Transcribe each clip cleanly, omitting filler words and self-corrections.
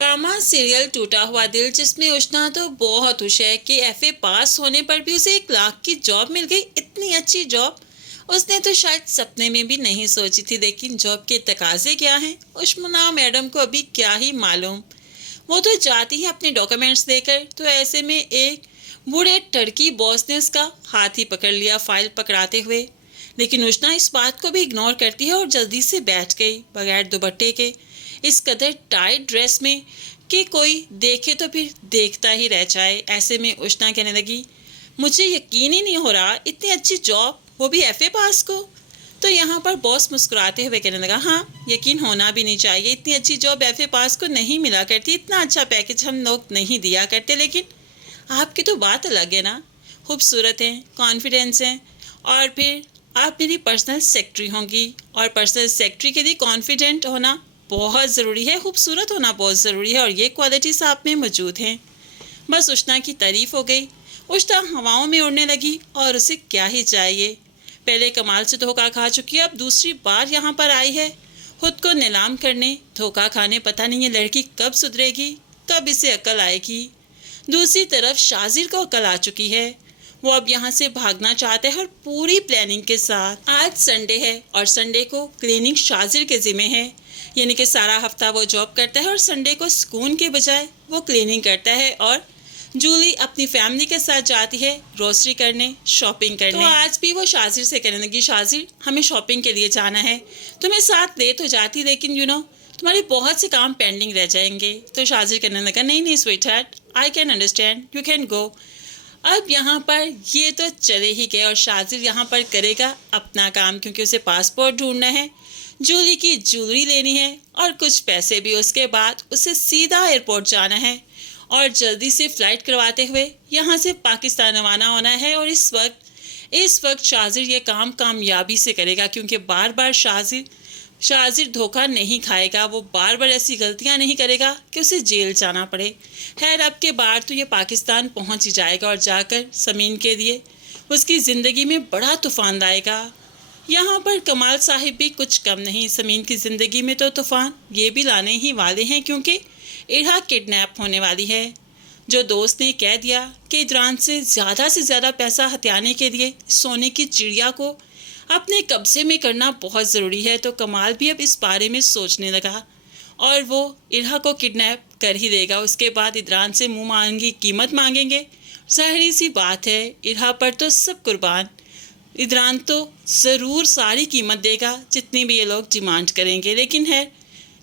Drama serial टूटा हुआ दिल, जिसमें उष्णा तो बहुत खुश है कि एफए पास होने पर भी उसे 1 लाख की जॉब मिल गई। इतनी अच्छी जॉब उसने तो शायद सपने में भी नहीं सोची थी। लेकिन जॉब के तकाजे क्या हैं, उष्णा मैडम को अभी क्या ही मालूम। वो तो जाती है अपने डॉक्यूमेंट्स देकर, तो ऐसे में एक बूढ़े टर्की बॉस ने उसका हाथ ही पकड़ लिया फाइल पकड़ाते हुए। लेकिन उष्णा इस बात को भी इग्नोर करती है और जल्दी से बैठ गई बगैर दुपट्टे के, इस कदर टाइट ड्रेस में कि कोई देखे तो फिर देखता ही रह जाए। ऐसे में उष्णा कहने लगी, मुझे यकीन ही नहीं हो रहा, इतनी अच्छी जॉब, वो भी एफए पास को। तो यहाँ पर बॉस मुस्कुराते हुए कहने लगा, हाँ यकीन होना भी नहीं चाहिए, इतनी अच्छी जॉब एफए पास को नहीं मिला करती, इतना अच्छा पैकेज हम लोग नहीं दिया करते। लेकिन आपकी तो बात अलग है ना, खूबसूरत हैं, कॉन्फिडेंस हैं, और फिर आप मेरी पर्सनल सेक्रेटरी होंगी, और पर्सनल सेक्रेटरी के लिए कॉन्फिडेंट होना बहुत ज़रूरी है, खूबसूरत होना बहुत ज़रूरी है, और ये क्वालिटीज़ आप में मौजूद हैं। बस उष्णा की तारीफ हो गई। उष्णा हवाओं में उड़ने लगी और उसे क्या ही चाहिए। पहले कमाल से धोखा खा चुकी है, अब दूसरी बार यहाँ पर आई है खुद को नीलाम करने, धोखा खाने। पता नहीं ये लड़की कब सुधरेगी, कब इसे अकल आएगी। दूसरी तरफ शाजिर को अकल आ चुकी है, वो अब यहाँ से भागना चाहते हैं और पूरी प्लानिंग के साथ। आज संडे है और संडे को क्लीनिंग शाजिर के जिम्मे है, यानी कि सारा हफ्ता वो जॉब करता है और संडे को सुकून के बजाय वो क्लीनिंग करता है। और जूली अपनी फैमिली के साथ जाती है ग्रोसरी करने, शॉपिंग करने। तो आज भी वो शाजिर से कहने लगी, शाजिर हमें शॉपिंग के लिए जाना है, तुम्हें साथ ले तो जाती, लेकिन तुम्हारे बहुत से काम पेंडिंग रह जाएंगे। तो शाजिर कहने लगा, नहीं नहीं sweet heart, I can understand, you can go. अब यहाँ पर ये तो चले ही गए और शाजिर यहाँ पर करेगा अपना काम, क्योंकि उसे पासपोर्ट ढूंढना है, जूली की ज्वेलरी लेनी है और कुछ पैसे भी। उसके बाद उसे सीधा एयरपोर्ट जाना है और जल्दी से फ़्लाइट करवाते हुए यहाँ से पाकिस्तान रवाना होना है। और इस वक्त शाजिर ये काम कामयाबी से करेगा, क्योंकि बार बार शाजिर धोखा नहीं खाएगा, वो बार बार ऐसी गलतियां नहीं करेगा कि उसे जेल जाना पड़े। खैर अब के बार तो ये पाकिस्तान पहुंच ही जाएगा और जाकर समीन के लिए उसकी ज़िंदगी में बड़ा तूफ़ान लाएगा। यहाँ पर कमाल साहिब भी कुछ कम नहीं, समीन की ज़िंदगी में तो तूफ़ान ये भी लाने ही वाले हैं, क्योंकि इरहा किडनैप होने वाली है। जो दोस्त ने कह दिया कि इदरान से ज़्यादा पैसा हथियाने के लिए सोने की चिड़िया को अपने कब्जे में करना बहुत ज़रूरी है, तो कमाल भी अब इस बारे में सोचने लगा और वो इरहा को किडनैप कर ही देगा। उसके बाद इदरान से मुंह मांगी कीमत मांगेंगे। ज़ाहिर सी बात है, इरहा पर तो सब कुर्बान, इदरान तो ज़रूर सारी कीमत देगा जितनी भी ये लोग डिमांड करेंगे। लेकिन है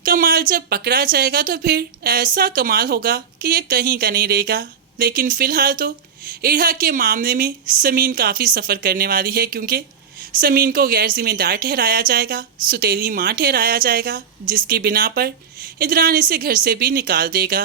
कमाल जब पकड़ा जाएगा तो फिर ऐसा कमाल होगा कि ये कहीं का नहीं रहेगा। लेकिन फ़िलहाल तो इरहा के मामले में समीन काफ़ी सफ़र करने वाली है, क्योंकि समीन को गैर जिम्मेदार ठहराया जाएगा, सुतेली माँ ठहराया जाएगा, जिसकी बिना पर इदरान इसे घर से भी निकाल देगा।